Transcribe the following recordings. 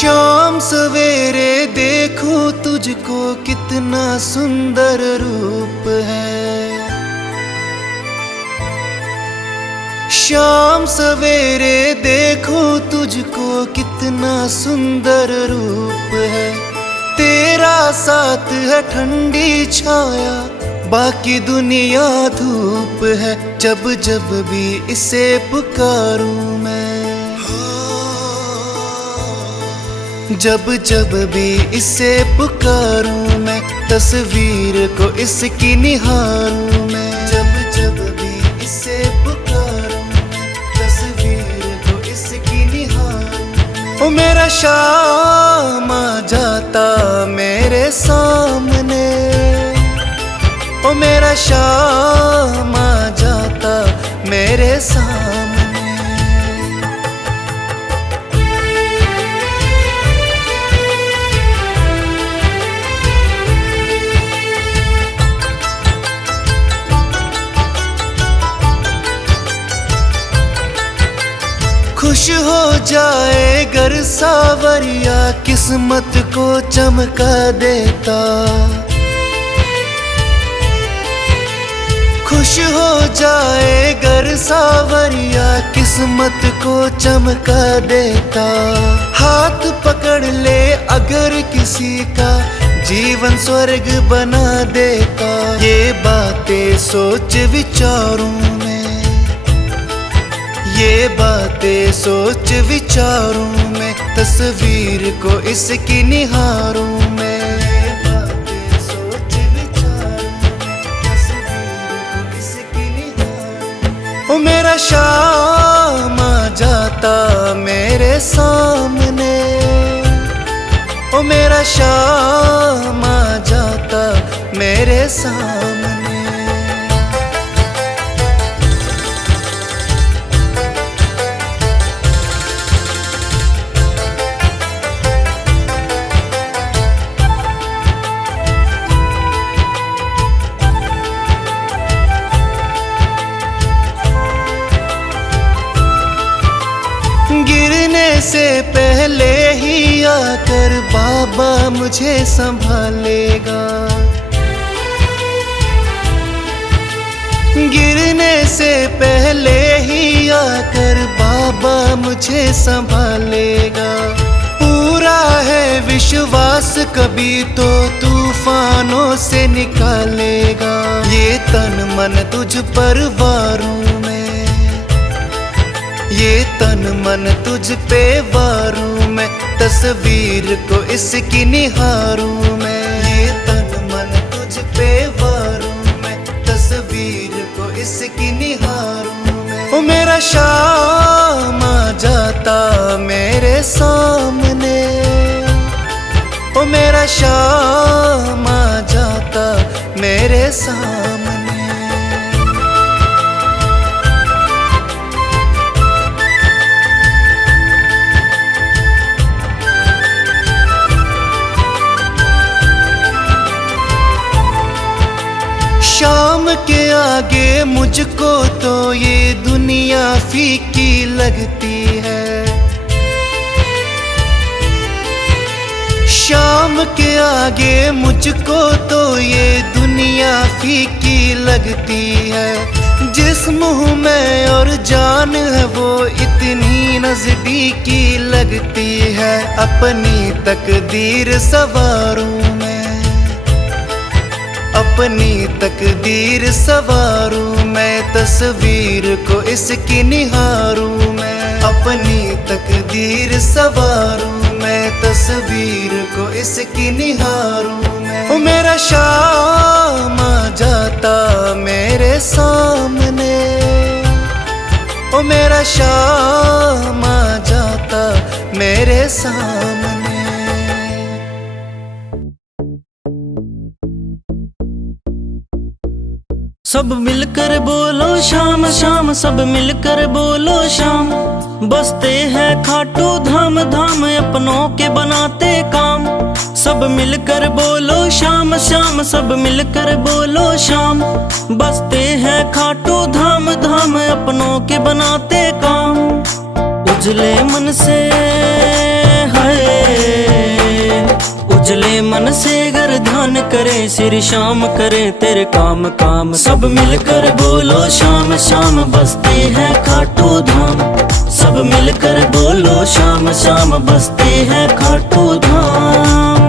शाम सवेरे देखूं तुझको कितना सुंदर रूप है। शाम सवेरे देखूं तुझको कितना सुंदर रूप है। तेरा साथ है ठंडी छाया, बाकी दुनिया धूप है। जब जब भी इसे पुकारूं मैं, जब जब भी इसे पुकारूं मैं, तस्वीर को इसकी निहारूं मैं। जब जब भी इसे पुकारूं मैं, तस्वीर को इसकी निहारूं। ओ मेरा शाम आ जाता मेरे सामने, ओ मेरा शाम आ जाता मेरे सामने। खुश हो जाए गर सावरिया, किस्मत को चमका देता। खुश हो जाए गर सावरिया, किस्मत को चमका देता। हाथ पकड़ ले अगर किसी का, जीवन स्वर्ग बना देता। ये बातें सोच विचारूं मैं, ये बातें सोच विचारूं मैं, तस्वीर को इसकी निहारूं मैं। ये बातें सोच विचारूं मैं, तस्वीर को इसकी निहारूं। ओ मेरा शाम आ जाता मेरे सामने, ओ मेरा शाम आ जाता मेरे सामने। गिरने से पहले ही आकर बाबा मुझे संभालेगा। गिरने से पहले ही आकर बाबा मुझे संभालेगा। पूरा है विश्वास, कभी तो तूफानों से निकालेगा। ये तन मन तुझ पर वारूं मैं, ये तन मन तुझ पे वारूं मैं, तस्वीर को इसकी निहारूं मैं। ये तन मन तुझ पे वारूं मैं, तस्वीर को इसकी निहारूं मैं। ओ मेरा शाम आ जाता मेरे सामने, ओ मेरा शाम आ जाता मेरे सामने। शाम के आगे मुझको तो ये दुनिया फीकी लगती है। शाम के आगे मुझको तो ये दुनिया फीकी लगती है। जिस मुंह में और जान है वो इतनी नजदीकी लगती है। अपनी तकदीर सवारूं मैं, अपनी तकदीर सवारूं मैं, तस्वीर को इसकी निहारूं मैं। अपनी तकदीर सवारूं मैं, तस्वीर को इसकी निहारूं मैं। ओ मेरा शाम आ जाता मेरे सामने, ओ मेरा शाम आ जाता मेरे सामने। सब मिलकर बोलो शाम शाम, सब मिलकर बोलो शाम। बसते हैं खाटू धाम धाम, अपनों के बनाते काम। सब मिलकर बोलो शाम शाम, सब मिलकर बोलो शाम। बसते हैं खाटू धाम धाम, अपनों के बनाते काम। उजले मन से है ध्यान करे, श्री श्याम करे तेरे काम काम। सब मिलकर बोलो श्याम श्याम, बसते हैं खाटू धाम। सब मिलकर बोलो श्याम श्याम, बसते हैं खाटू धाम।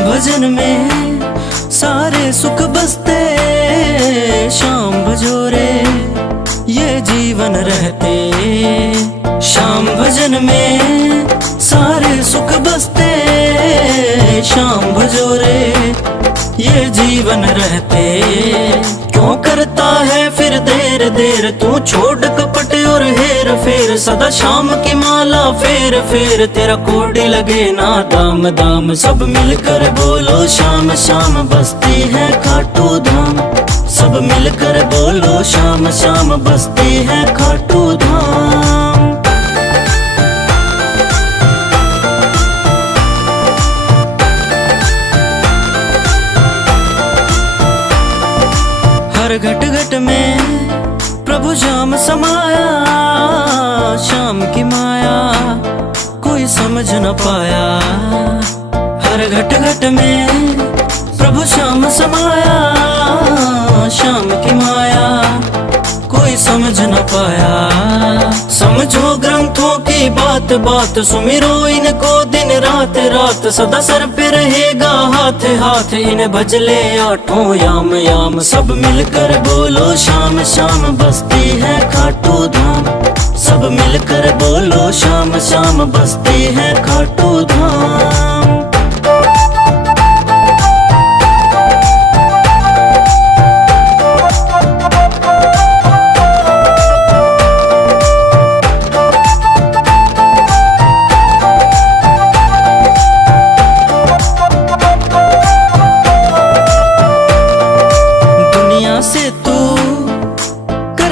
भजन में सारे सुख बसते, श्याम भजो रे ये जीवन रहते। श्याम भजन में सारे सुख बसते, श्याम भजो रे ये जीवन रहते। क्यों करता है फिर देर देर, तू छोड़ कपट और हेर फेर। सदा शाम की माला फेर फेर, तेरा कोडी लगे ना दाम दाम। सब मिलकर बोलो श्याम श्याम, बसते हैं खाटू धाम। सब मिलकर बोलो श्याम श्याम, बसते हैं खाटू धाम। हर घट घट में प्रभु श्याम समाया, श्याम की माया कोई समझ न पाया। हर घट घट में प्रभु श्याम समाया, श्याम की माया कोई समझ न पाया। समझो ग्रंथों की बात बात, सुमिरो इनको दिन रात रात। सदा सर पे रहेगा हाथ हाथ, इन्हें भजले आठों याम याम। सब मिलकर बोलो श्याम श्याम, बसते हैं खाटू धाम। सब मिलकर बोलो श्याम श्याम, बसते हैं खाटू धाम।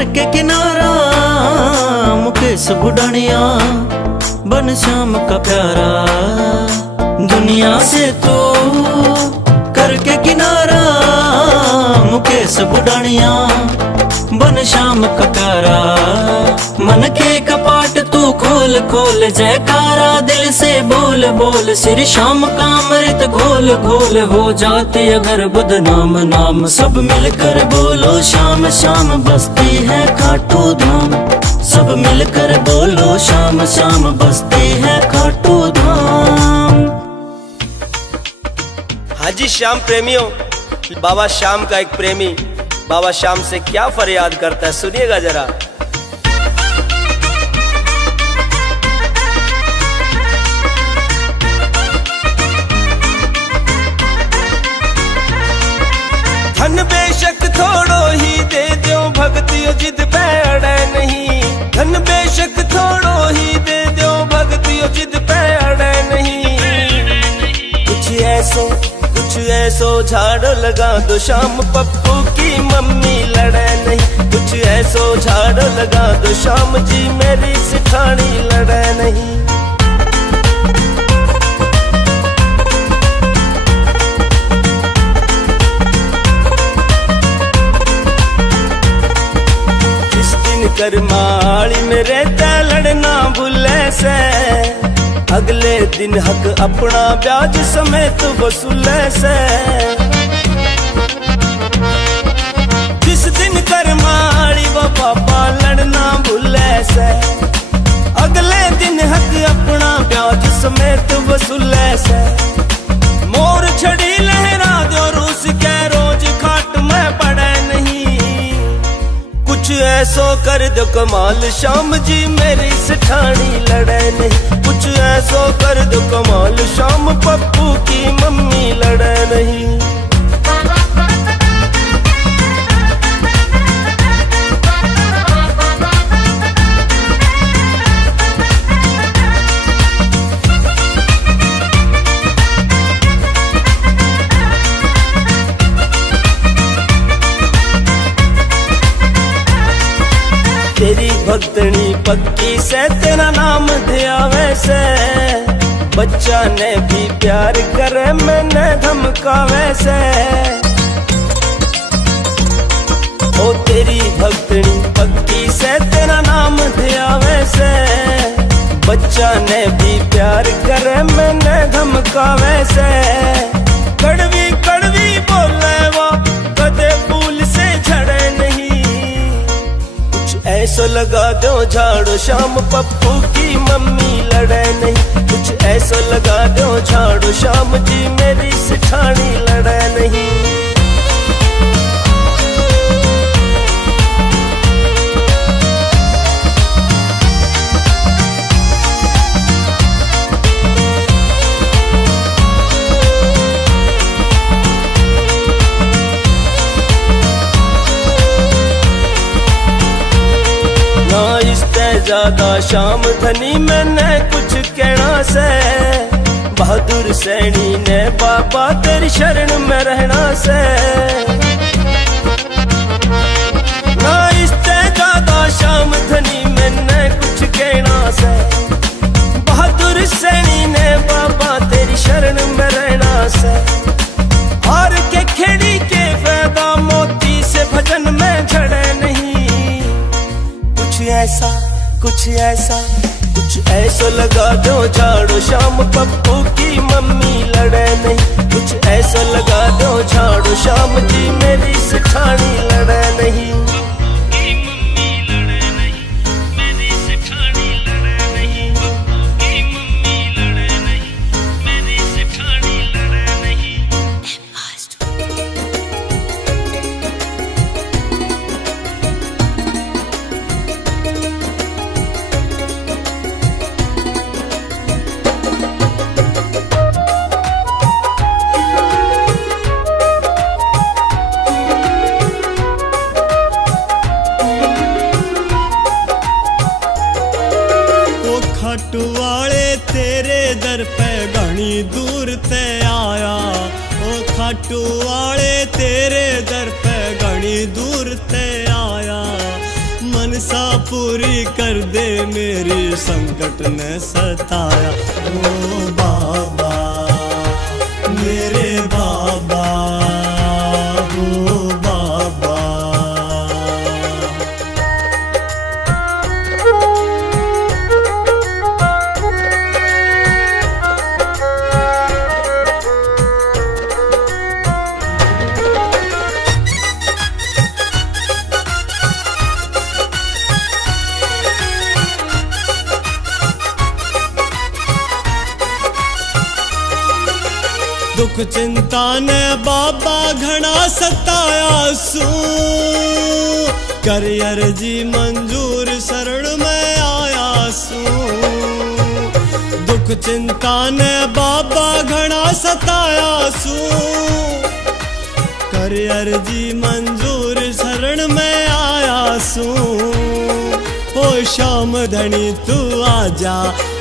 के किनारा मुकेश बुढ़ानिया बन श्याम का प्यारा। दुनिया से तू करके किनारा, मुकेश बुढ़ानिया बन श्याम का प्यारा। मन के कपाट तू खोल खोल, जयकारा दिल से बोल बोल। श्री श्याम का अमृत घोल घोल, हो जाते अगर बदनाम नाम। सब मिलकर बोलो श्याम श्याम, बसते हैं खाटू धाम। सब मिलकर बोलो श्याम श्याम, बसते हैं खाटू धाम। हाजी श्याम प्रेमियों, बाबा श्याम का एक प्रेमी बाबा श्याम से क्या फरियाद करता है, सुनिएगा जरा। धन बेशक थोड़ो ही दे दो, भक्तियों जिद पे अड़े नहीं। धन बेशक थोड़ो ही दे दो, भक्तियों जिद पे अड़े नहीं। कुछ ऐसो झाड़ो लगा दो, श्याम पप्पू की मम्मी लड़े नहीं। कुछ ऐसो झाड़ो लगा दो, श्याम जी मेरी सिठानी लड़े नहीं। जिस दिन करमाली में रहता लड़ना भूले से, अगले दिन हक अपना ब्याज समेत वसूले से। जिस दिन करमाली वो पापा लड़ना भूले से, अगले दिन हक अपना ब्याज समेत वसूले से। मोर छड़ी लहरा दो रूस के, रोज खाट में पड़े नहीं। कुछ ऐसो कर दो कमाल, श्याम जी मेरी सिठानी लड़े नहीं। कुछ ऐसो कर दो कमाल, श्याम पप्पू की मम्मी लड़े नहीं। तेरी भक्तनी पक्की से तेरा नाम ध्यावे से, बच्चा ने भी प्यार करे मैंने धमकावे से। ओ तेरी भक्तनी पक्की से तेरा नाम ध्यावे से, बच्चा ने भी प्यार करे मैंने धमकावे से। कड़वी कड़वी बोले वो कदे फूल से झड़े नहीं, कुछ ऐसा लगा दो झाड़ो शाम पप्पू की मम्मी लड़े नहीं। कुछ ऐसा लगा दो झाड़ो शाम जी मेरी सिठानी लड़े नहीं। ज्यादा शाम धनी मैंने कुछ कहना से, बहादुर सैनी ने बाबा तेरी शरण में रहना से। ना इससे ज्यादा शाम धनी मैंने कुछ कहना से, बहादुर सैनी ने बाबा तेरी शरण में रहना से। हार के खेड़ी के फायदा मोती से भजन में झड़े नहीं, कुछ ऐसा लगा दो झाड़ो शाम पप्पू की मम्मी लड़े नहीं। कुछ ऐसा लगा दो झाड़ो शाम जी मेरी सिठानी लड़े नहीं। खाटू वाले तेरे दर पे घनी दूर ते आया, ओ खाटू वाले तेरे दर पे घनी दूर ते आया। मनसा पूरी कर दे मेरी संकट ने सताया। ओ बाबा मेरे बाबा, ओ बाबा। दुख चिंता ने बाबा घना सताया सू, कर अर्जी मंजूर शरण में आया सू। दुख चिंता ने बाबा घना सताया सू, कर अर्जी मंजूर शरण में आया सू। ओ शाम धनी तू आजा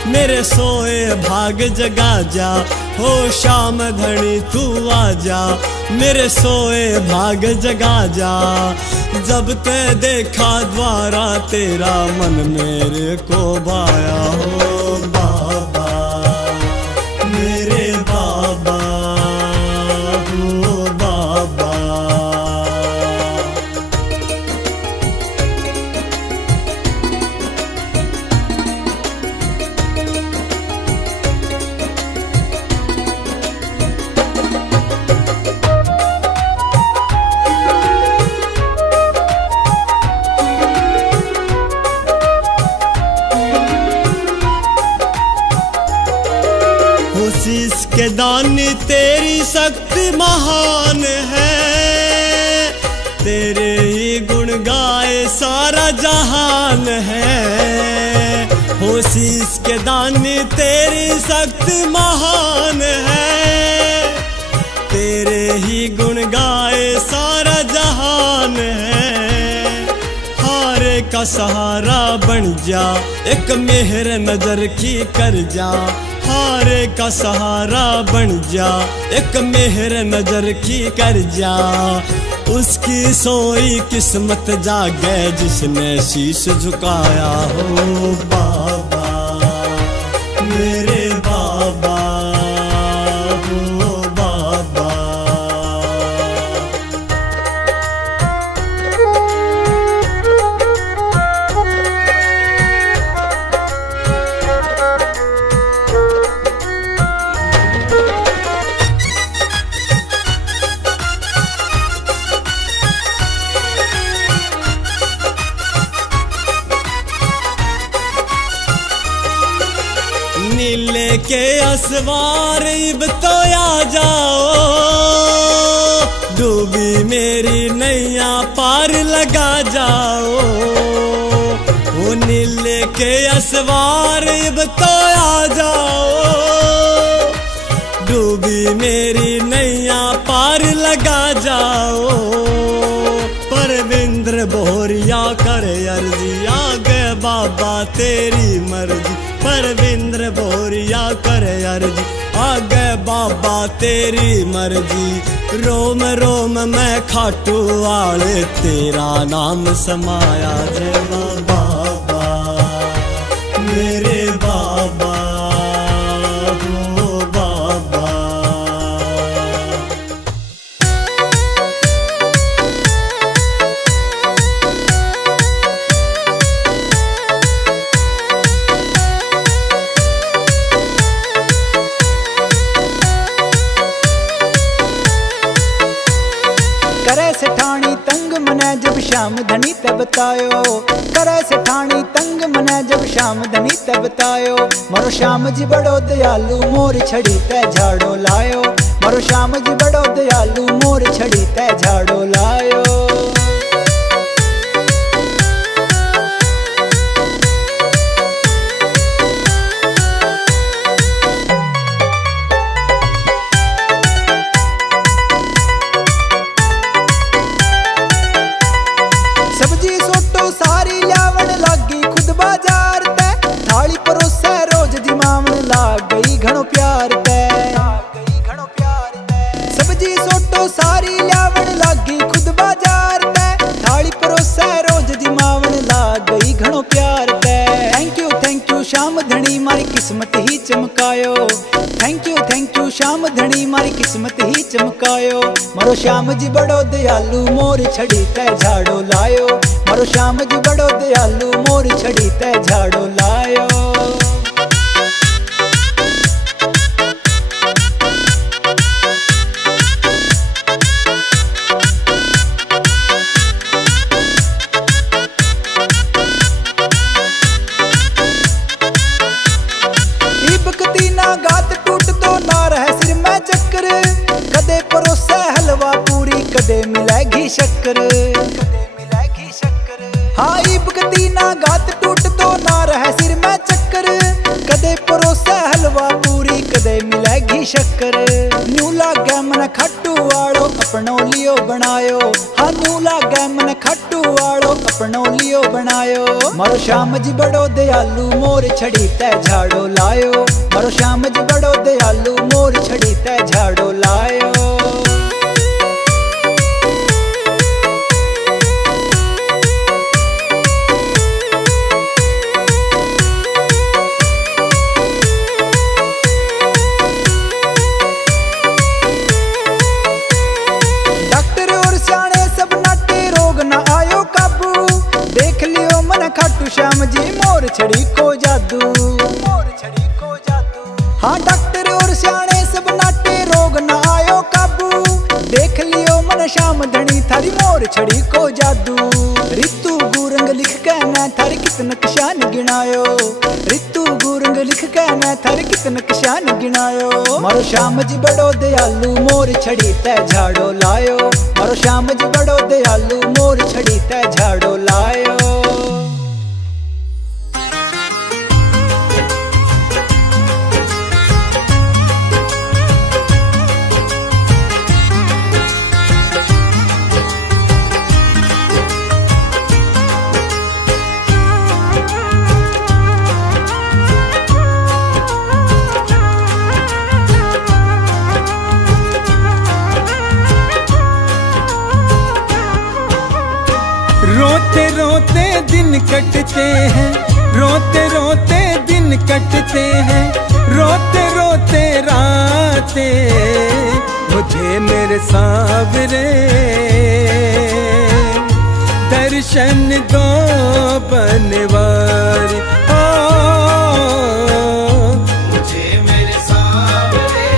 मेरे सोए भाग जगा जा। हो शाम धनी तू आजा मेरे सोए भाग जगा जा। जब ते देखा द्वारा तेरा मन मेरे को भाया। हो बाबा मेरे बाबा, हो बाबा। शीश के दानी तेरी शक्ति महान है, तेरे ही गुण गाए सारा जहान है। हो शीश के दानी तेरी शक्ति महान है, तेरे ही गुण गाए सारा जहान है। हारे का सहारा बन जा एक मेहर नजर की कर जा। हारे का सहारा बन जा एक मेहर नजर की कर जा। उसकी सोई किस्मत जागे जिसने शीश झुकाया हो बाबा, मेरे बाबा हो बाबा। नीले के असवार इब तो आ जाओ, डूबी मेरी नैया पार लगा जाओ। वो नीले के असवार इब तो आ जाओ, डूबी मेरी नैया पार लगा जाओ। परविंद्र बोरिया करे अर्जी, आगे बाबा तेरी मर्जी। परविंद्र बोरिया करे अर्जी, आगे बाबा तेरी मर्जी। रोम रोम में खाटू वाले तेरा नाम समाया। जय बाबा मेरे बाबा हो बाबा। करे सेठानी तंग मने जब शाम धनी तब तायो, करे सेठानी तंग मने जब शाम धनी तब तायो। मरो श्याम जी बड़ो दयालु मोर छड़ी ते झाड़ो लायो, मरो श्याम जी बड़ो दयालु मोर छड़ी ते झाड़ो लायो। सब्जी सोटो सारी ल्यावण लागी खुद बाजार ते, थाली परोसे रोज जिमावण लाग गई घणो प्यार ते। सब्जी सोटो सारी ल्यावण लागी खुद बाजार ते, थाली परोसे रोज जिमावण लाग गई घणो प्यार ते। थैंक यू श्याम धनी मारी किस्मत ही चमकायो, थैंक यू श्याम धनी मारी किस्मत ही चमकायो। मरो श्याम जी बड़ो दयालु मोर छड़ी ते झाड़ो लायो, मरो श्याम जी बड़ो दयालु मोर छड़ी ते झाड़ो लायो। इबकती ना गात टूट तो ना रह सिर में चक्कर, कदे परोसे हलवा पूरी कदे मिलेगी शक्कर। हाँ इबकती ना गात टूट तो ना रह सिर में चक्कर, कदे परोसे हलवा पूरी कदे मिलेगी शक्कर। न्यू लागे मन खट्टू वालो अपनों लियो बनायो, हाँ न्यू लागे मन खट्टू वालो अपनों लियो बनायो। मरो श्याम जी बड़ो दयालु मोर छड़ी ते झाड़ो लायो, मरो श्याम जी बड़ो दयालु मोर छड़ी ते झाड़ो लायो। डॉक्टर और सियाने सब नाटे रोग न आयो काबू, देख लियो मन खाटू श्याम जी मोर छड़ी को जादू। हाँ डॉक्टर और सियाने सब नाटे रोग न आयो काबू, देख लियो मन श्याम धनी थारी मोर छड़ी को जादू। ऋतु गुरंग लिख के न थारी कितन किसान गिनायो, ऋतु गुरंग लिख के न थारी कितन किसान गिनायो। मरो श्याम जी बड़ो दयालु मोर छड़ी ते झाड़ो लायो, मरो श्याम जी बड़ो दयालु मोर छड़ी ते झाड़ो लायो। दिन कटते हैं, रोते रोते दिन कटते हैं, रोते रोते रातें। मुझे मेरे सावरे दर्शन दो बनवारी। मुझे मेरे सावरे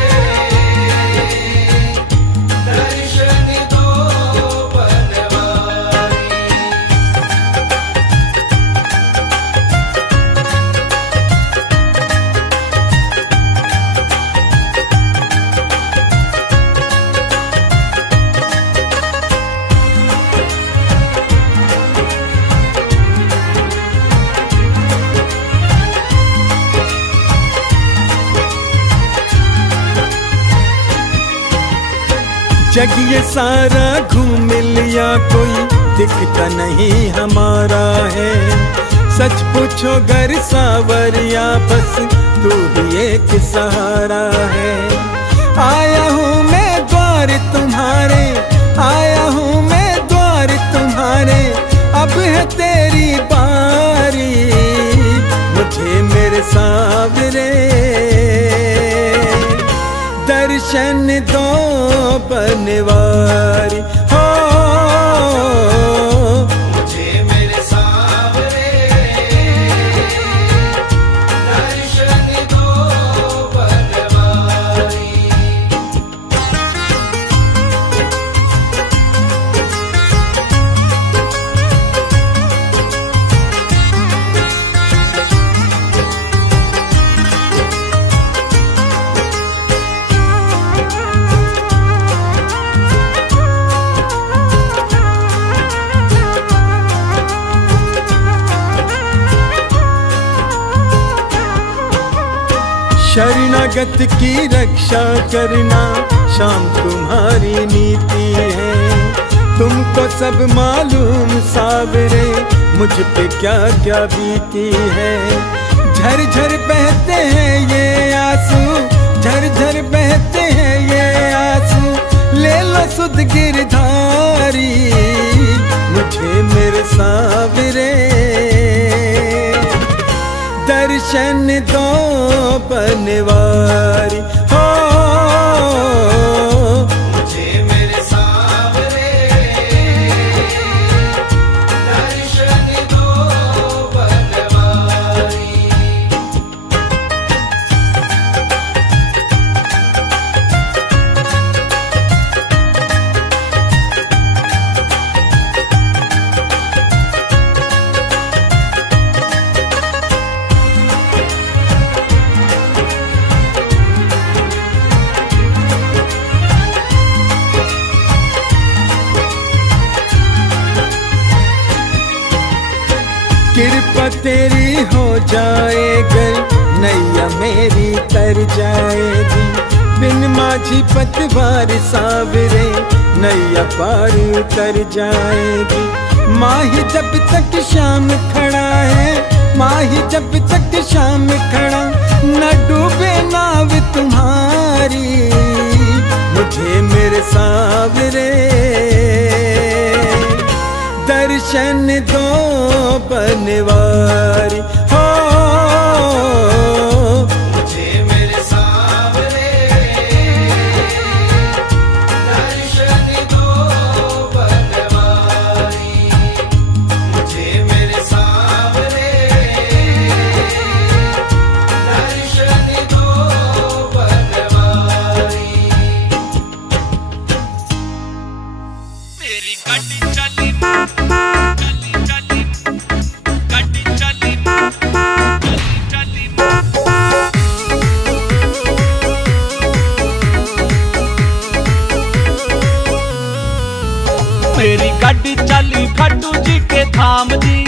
दर्शन दो बनवारी। जग ये सारा घूम लिया, कोई दिखता नहीं हमारा है। सच पूछो घर सावरिया, बस तू ही एक सहारा है। आया हूँ मैं द्वार तुम्हारे, आया हूँ मैं द्वार तुम्हारे, अब है तेरी बारी। मुझे मेरे सावरे दर्शन दो बनवारी। हो मुझे मेरे सावरे दर्शन दो बनवारी। शरणागत की रक्षा करना शाम तुम्हारी नीति है। तुमको सब मालूम सावरे, मुझ पे क्या क्या बीती है। झरझर बहते हैं ये आंसू, झरझर बहते हैं ये आंसू, ले लो सुध गिरधारी। मुझे मेरे सावरे दर्शन दो बनवारी। हो मुझे मेरे सावरे दर्शन दो बनवारी। कृपा तेरी हो जाएगी, नैया मेरी तर जाएगी। बिन माझी पतवार सावरे, नैया पार उतर जाएगी। माही जब तक शाम खड़ा है, माही जब तक शाम खड़ा, न डूबे नाव तुम्हारी। मुझे मेरे सावरे दर्शन दो बनवारी। हो मुझे मेरे सावरे दर्शन दो बनवारी। मुझे मेरे सावरे दर्शन दो बनवारी। मेरी गाड़ी चली चली चली, गाड़ी चली चली चली। मेरी गाड़ी चली खाटू जी के धाम जी,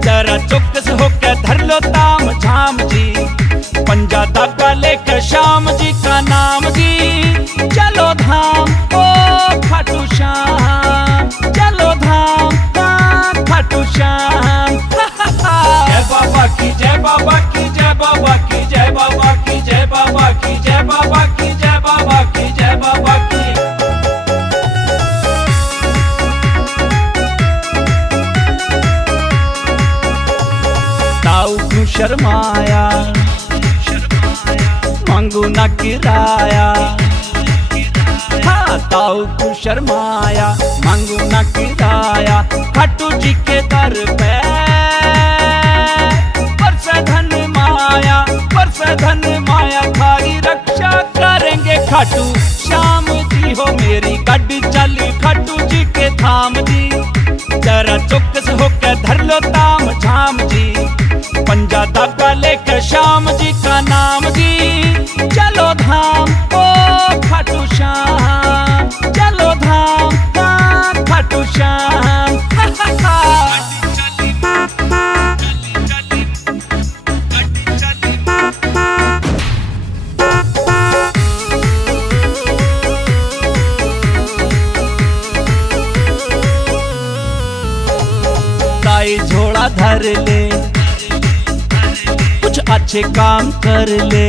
जरा चौकस होके धर लो ताम झाम जी। पंजा धागा लेकर श्याम जी का नाम जी, चलो धाम ओ खाटू श्याम, चलो धाम खाटू श्याम। जय बाबा की जय बाबा की जय बाबा की जय बाबा की जय बाबा की जय बाबा की जय बाबा की जय बाबा की। शर्माया, मांगू ना किराया। हाँ ताऊ को शर्माया, मांगू ना किराया। खाटू जी के दर पे बरसे धन माया, बरसे धन माया। थारी रक्षा करेंगे खाटू श्याम जी हो मेरी गाड़ी चली खाटू जी के धाम जी। जरा चौकस होकर धर लो ताम झाम जी। पंजा धागा लेकर श्याम जी का नाम जी। चलो धाम ओ खाटू श्याम, चलो धाम खाटू श्याम। ताई झोला धर ले, कुछ अच्छे काम कर ले।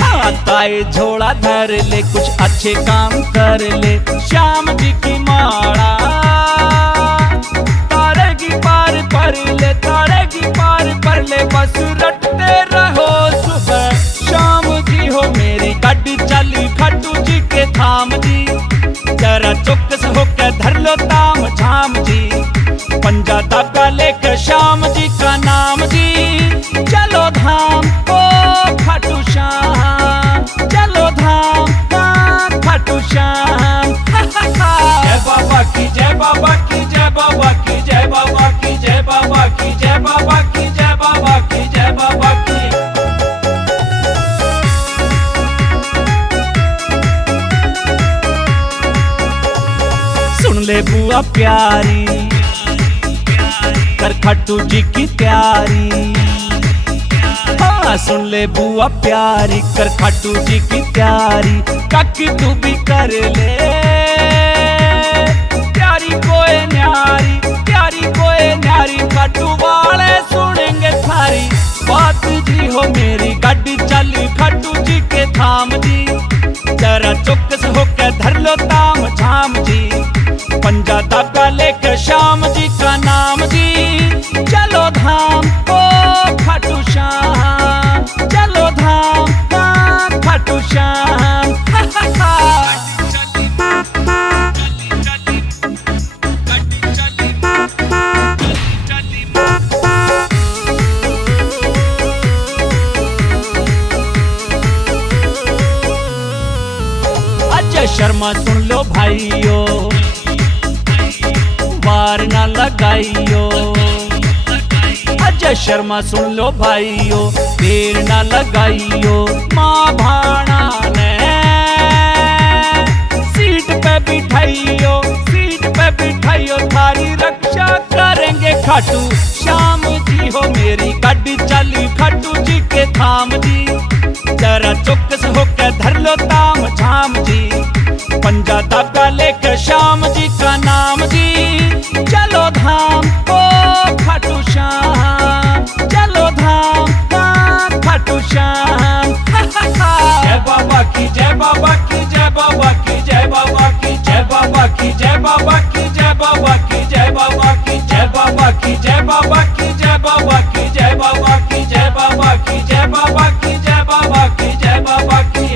हाँ ताई झोला धर ले, कुछ अच्छे काम कर ले। श्याम जी की माला तारेगी पार पर ले, तारेगी पार पर ले। बस रटते रहो सुबह शाम जी हो मेरी गाड़ी चली खाटू जी के धाम जी। जरा चौकस होकर धर लो ताम झाम जी। पंजा धागा लेकर श्याम जी का नाम जी। चलो धाम ओ खाटू श्याम, चलो धाम खाटू श्याम। जय बाबा की, जय बाबा की, जय बाबा की, जय बाबा की, जय बाबा की, जय बाबा की, जय बाबा की, जय बाबा की। सुन ले बुआ प्यारी, कर खाटू जी की तैयारी। हाँ सुन ले बुआ प्यारी, कर खाटू जी की तैयारी। काकी तू भी कर ले प्यारी कोई न्यारी, प्यारी कोई न्यारी। खाटू वाले सुनेंगे थारी बात जी हो मेरी गाड़ी चली खाटू जी के धाम जी। जरा चौकस होकर धर लो ताम झाम जी। पंजा धागा लेकर श्याम जी का नाम जी। चलो धाम ओ खाटू श्याम, चलो धाम खाटू श्याम। अजय शर्मा सुन लो भाइयों, वार ना लगाइयो। अजय शर्मा सुन लो भाइयों, देर ना लगाइयो। माँ भाणा ने सीट पे बिठाइयो, सीट पे बिठाइयो। थारी रक्षा करेंगे खाटू श्याम जी हो मेरी गाड़ी चली खाटू जी के धाम जी। जरा चौकस होकर धर लो ताम झाम जी। पंजा धागा लेकर श्याम जी का नाम जी। चलो धाम ओ खाटू श्याम, चलो धाम खाटू श्याम। जय बाबा की, जय बाबा की, जय बाबा की, जय बाबा की, जय बाबा की, जय बाबा की, जय बाबा की, जय बाबा की, जय बाबा की, जय बाबा की, जय बाबा की, जय बाबा की, जय बाबा की, जय बाबा की, जय बाबा की, जय बाबा की।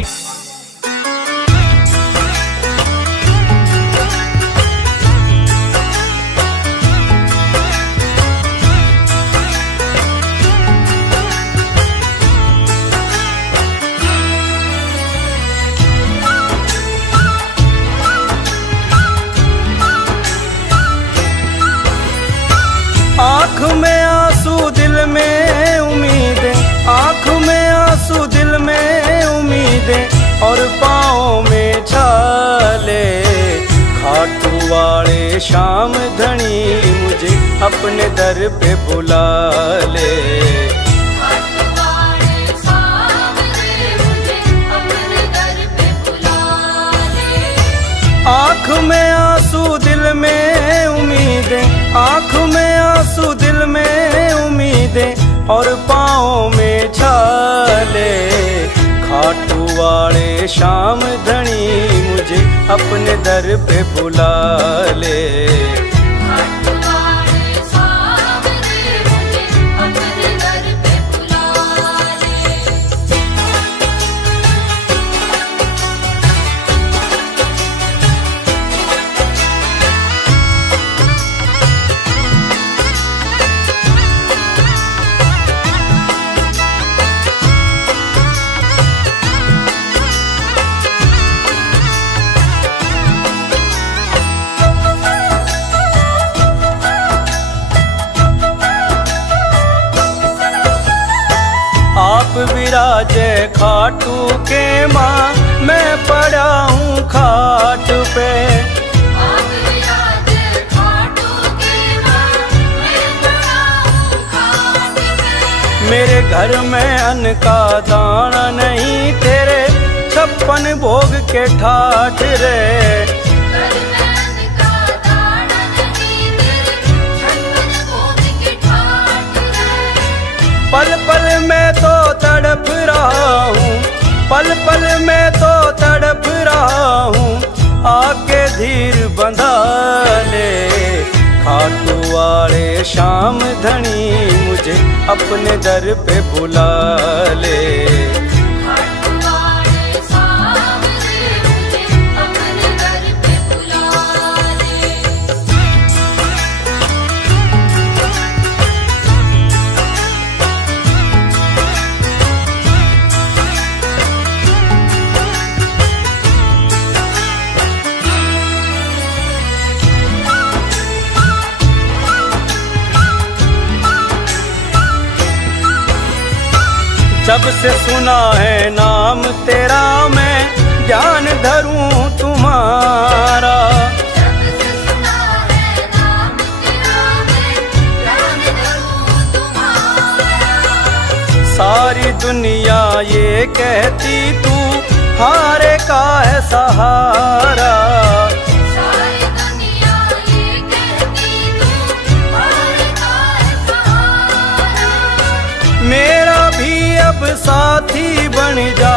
आँख में आंसू दिल में उम्मीदें, आँख में आंसू दिल में उम्मीदें। और पाँव में छाले खाटू वाले श्याम धनी मुझे अपने दर पे बुला ले। आँख में आंसू दिल में उम्मीदें, आँख में आंसू दिल में उम्मीदें। और पाँव में छाले खाटू वाले श्याम धनी मुझे अपने दर पे बुला ले। खाटू वाले श्याम धनी मुझे अपने दर पे आप विराजे खाटू के माँ, मैं पड़ा हूँ खाट पे। आप विराजे खाटू के माँ, मैं पड़ा हूँ खाट पे। मेरे घर में अन्न का दाना नहीं, तेरे 56 भोग के ठाठ रे। घर में अन्न का दाना नहीं, तेरे 56 भोग के ठाठ रे। पल पल में तो तड़प रहा हूँ, पल पल में तो तड़प रहा हूँ, आके धीर बंधा ले। खाटू वाले शाम धनी मुझे अपने दर पे बुला ले। खाटू वाले सामने मुझे अपने दर पे बुला ले। जब से सुना है नाम तेरा, मैं ध्यान धरूं तुम्हारा। जब से सुना है नाम तेरा, मैं ध्यान धरूं तुम्हारा। सारी दुनिया ये कहती तू हारे का है सहारा। सारी दुनिया ये कहती तू हारे का है सहारा। मेरा भी अब साथी बन जा,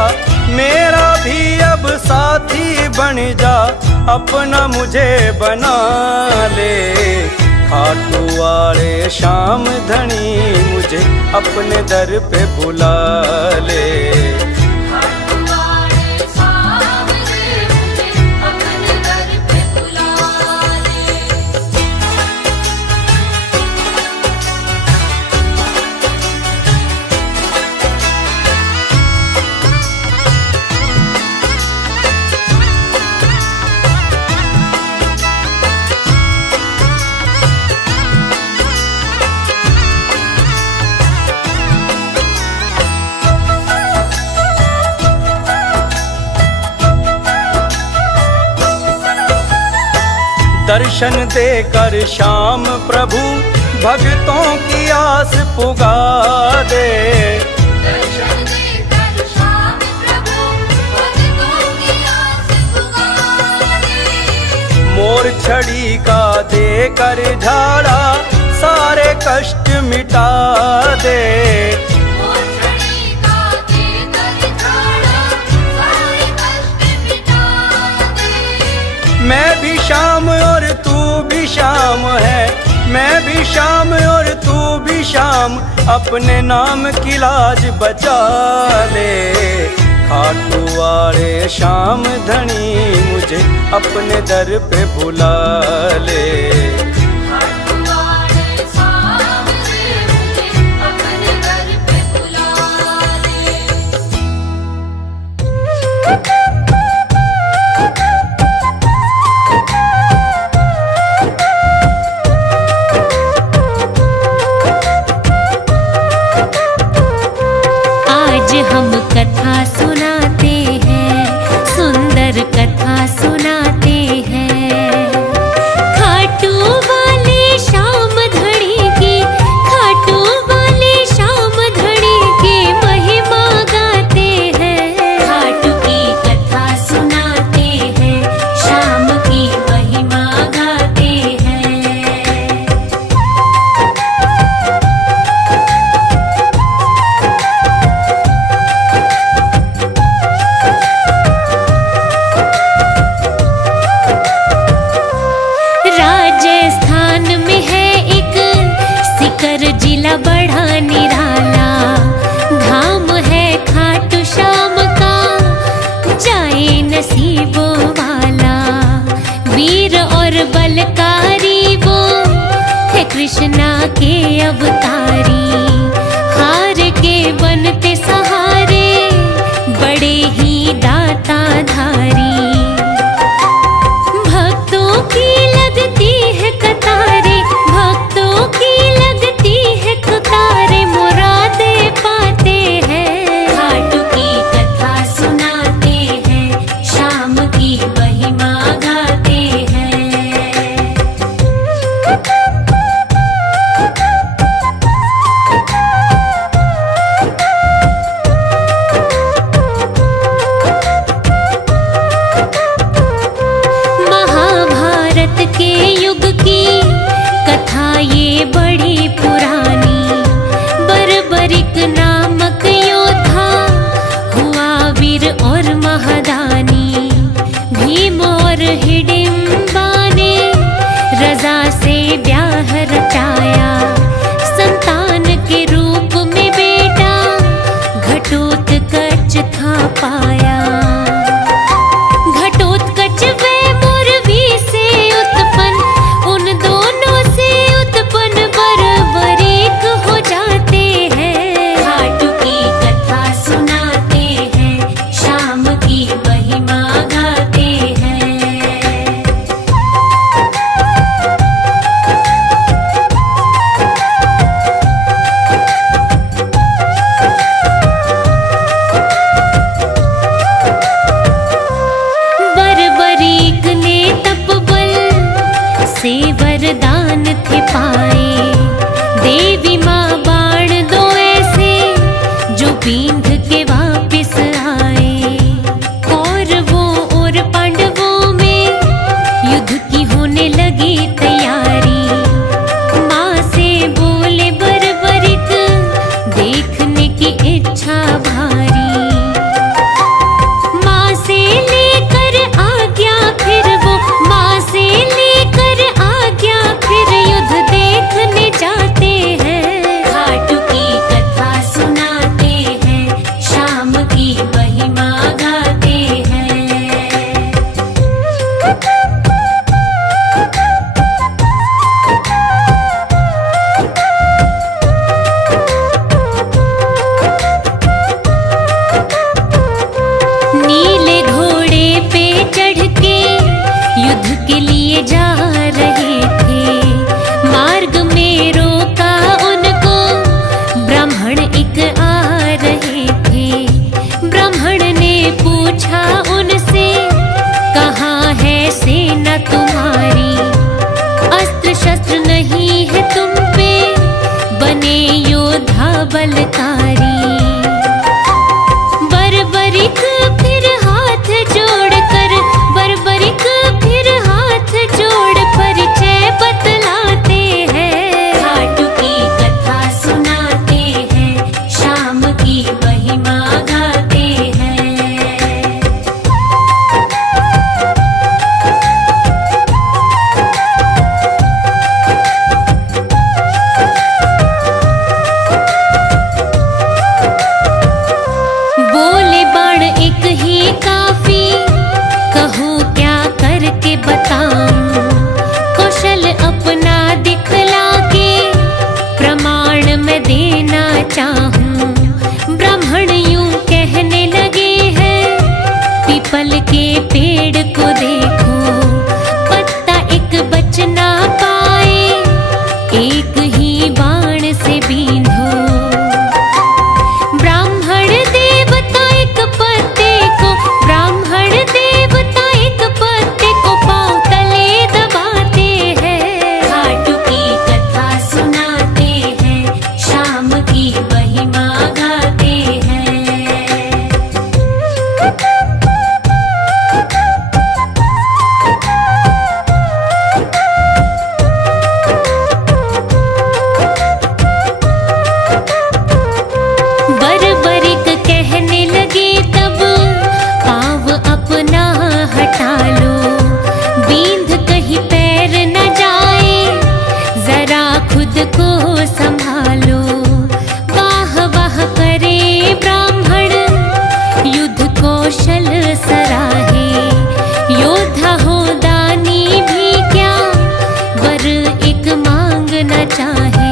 मेरा भी अब साथी बन जा, अपना मुझे बना ले। खाटू वाले शाम धनी मुझे अपने दर पे बुला ले। खाटू वाले सामने मुझे अपने दर पे बुला ले। दर्शन देकर शाम प्रभु भक्तों की आस पुगा दे। दर्शन देकर शाम प्रभु भक्तों की आस पुगा दे। मोर छड़ी का देकर झाड़ा सारे कष्ट मिटा दे। मोर छड़ी का देकर झाड़ा सारे कष्ट मिटा दे। मैं भी शाम और तू भी शाम है, मैं भी शाम और तू भी शाम, अपने नाम की लाज बचा ले। खाटू वाले शाम धनी मुझे अपने दर पे बुला ले। खाटू वाले सामने मुझे अपने दर पे बुला ले। आज हम कथा सुनाते हैं, सुंदर कथा सुनाते हैं। खाटू वाले शाम धड़ी की, खाटू वाले शाम धड़ी की महिमा गाते हैं। खाटू की कथा सुनाते हैं, शाम की महिमा गाते हैं। बींध के वापिस आए। कौरवों और पांडवों में युद्ध की होने लगी तैयारी। माँ से बोले बर्बरिक, देखने की इच्छा भारी। माँ से लेकर आज्ञा फिर वो, माँ से लेकर आज्ञा फिर युद्ध देखने जाते हैं। खाटू की कथा सुनाते हैं, शाम की महिमा गाते हैं। नीले घोड़े पे चढ़ के युद्ध के लिए जा रहे थे। मार्ग में रोका उनको ब्राह्मण एक आ रहे थे। ब्राह्मण ने पूछा उनसे, कहाँ है सेना तुम्हारी? अस्त्र शस्त्र नहीं है तुम पे, बने योद्धा बलकारी। बर्बरिक फिर हाथ जोड़कर, बर्बरिक फिर हाथ जोड़ परिचय बतलाते हैं। खाटू की कथा सुनाते हैं, शाम की महिमा गाते हैं। बोले बाण एक ही काफी, कहूँ क्या करके बताऊं? कौशल अपना दिखला के प्रमाण मैं देना चाहूं। ब्राह्मण यूं कहने लगे हैं, पीपल के पेड़ को देखो, पत्ता एक बच ना पाए, एक ही बाण से बींधो। ब्राह्मण देवता एक पत्ते को, ब्राह्मण देवता एक पत्ते को पांव तले दबाते हैं। खाटू की कथा सुनाते हैं, शाम की महिमा गाते हैं। बर्बरिक कहने लगे तब, पाँव अपना हटा लो, बींध कहीं पैर न जाए, जरा खुद को संभालो। वाह वाह करे ब्राह्मण, युद्ध कौशल सराहे। योद्धा हो दानी भी क्या, वर एक मांग न चाहे।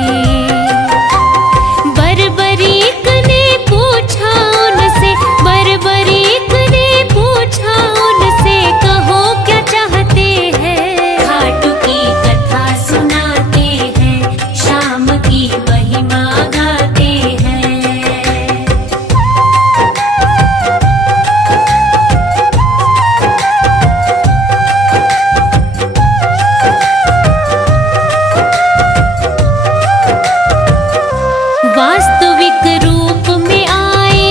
बर्बरिक ने पूछा उनसे, बर्बरिक ने पूछा उनसे, कहो क्या चाहते हैं? खाटू की कथा सुनाते हैं, शाम की महिमा गाते हैं। वास्तविक रूप में आए,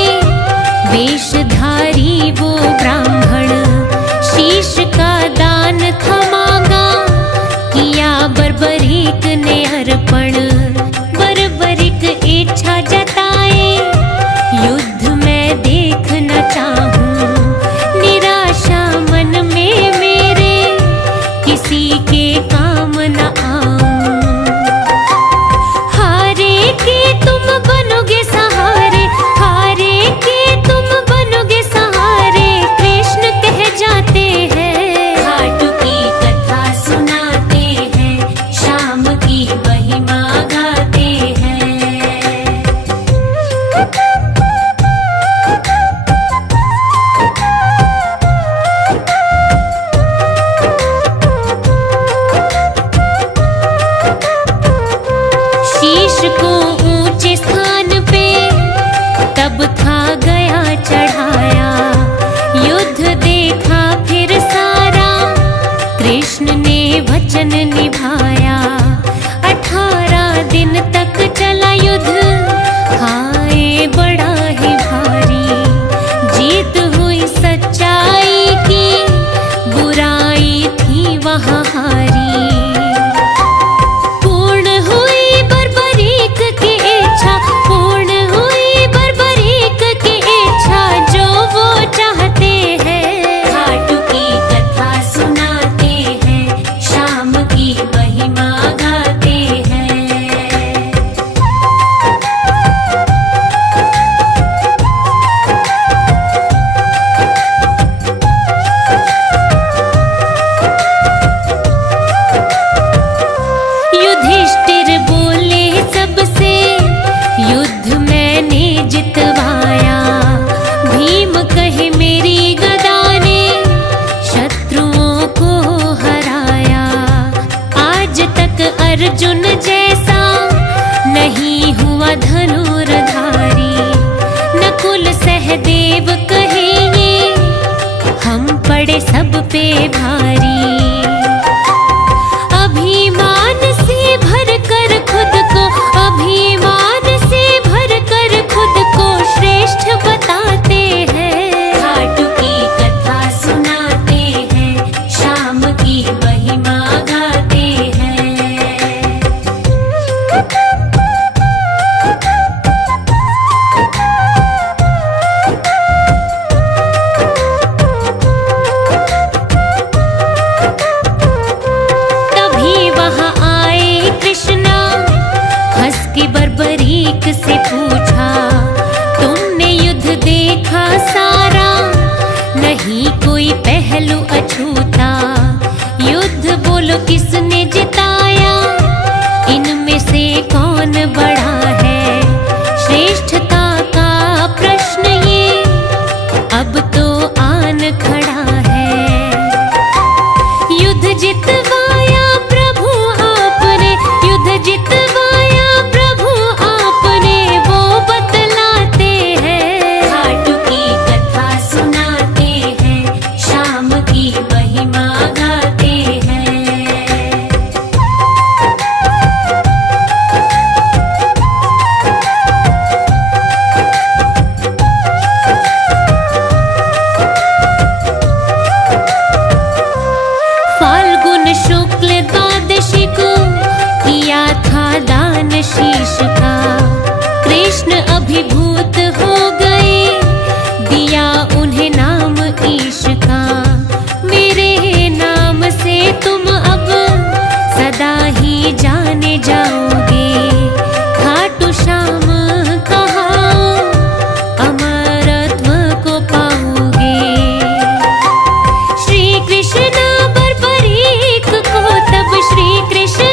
वेशधारी वो ब्राह्मण। शीश का दान था मांगा, किया बर्बरिक ने अर्पण। बर्बरिक इच्छा जताए, युद्ध में देखना चाहूं। निराशा मन में मेरे, किसी के काम न आऊं। हारे के तुम बनोगे सहारे, हारे के तुम बनोगे सहारे, कृष्ण कह जाते हैं। खाटू की कथा सुनाते हैं, शाम की महिमा गाते हैं। शीश को ऊंचे स्थान पे तब था गया चढ़ाया। युद्ध देखा फिर सारा, कृष्ण ने वचन निभाया। 18 दिन तक चला युद्ध, हाय बड़ा ही कहे मेरी गदा ने शत्रुओं को हराया। आज तक अर्जुन जैसा नहीं हुआ धनुर्धारी। नकुल सहदेव कहेंगे हम पड़े सब पे भारी। अभिमान से भर कर खुद को, अभिमान से भर कर खुद को श्रेष्ठ बताते हैं। खाटू की कथा सुनाते हैं, शाम की महिमा गाते हैं। तभी वहां आए कृष्णा, हंस के बर्बरीक से पूछा तुमने युद्ध देखा सारा, नहीं कोई पहलू अछूता। युद्ध बोलो किसने जिताया, इनमें से कौन बड़ा है। श्रेष्ठता का प्रश्न ये अब तो आन खड़ा है। युद्ध जितवाया प्रभु आपने, युद्ध जितवाया प्रभु आपने, वो बतलाते हैं। खाटू की कथा सुनाते हैं, शाम की महिमा गाते हैं। फाल्गुन शुक्ल द्वादशी को किया था दान शीश का। कृष्ण अभिभूत हो गए, दिया उन्हें नाम ईश का। मेरे नाम से तुम अब सदा ही जाने जाओगे। खाटू श्याम कहाओ, अमरत्व को पाओगे। श्री कृष्ण बर्बरीक को, तब श्री कृष्ण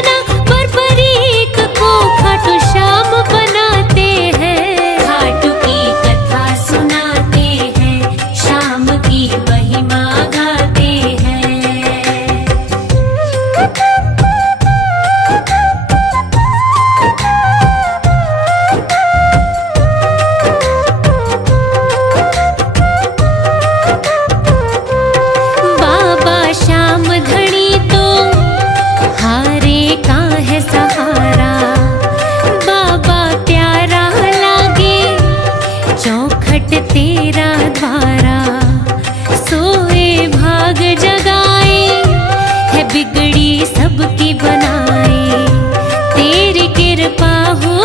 बर्बरीक को खाटू श्याम बनाते हैं। खाटू की कथा सुनाते हैं, शाम की महिमा गाते हैं। बाबा श्याम धनी तो हारे का है सहारा। बाबा प्यारा लागे चौखट तेरा द्वारा। सोए भाग जगाए है बिगड़ी सबकी बनाए। तेरी कृपा हो